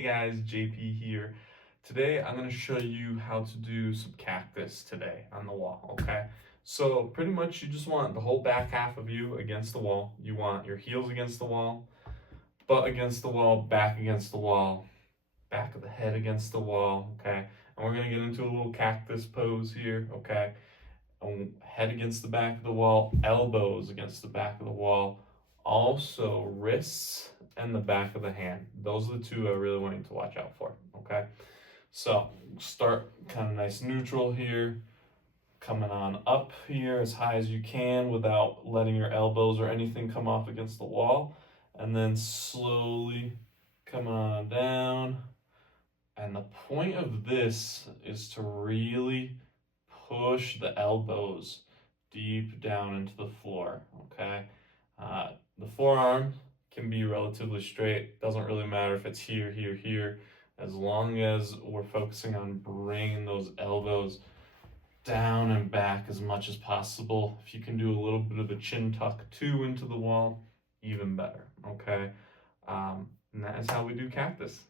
Hey guys, JP here. Today I'm going to show you how to do some cactus today on the wall, okay? So pretty much you just want the whole back half of you against the wall. You want your heels against the wall, butt against the wall, back against the wall, back of the head against the wall, okay? And we're going to get into a little cactus pose here, okay? Head against the back of the wall, elbows against the back of the wall, also wrists and the back of the hand. Those are the two I really want you to watch out for, okay? So start kind of nice neutral here, coming on up here as high as you can without letting your elbows or anything come off against the wall, and then slowly coming on down. And the point of this is to really push the elbows deep down into the floor, okay? The forearm can be relatively straight. Doesn't really matter if it's here, here, here, as long as we're focusing on bringing those elbows down and back as much as possible. If you can do a little bit of a chin tuck too into the wall, even better, okay? And that is how we do cactus.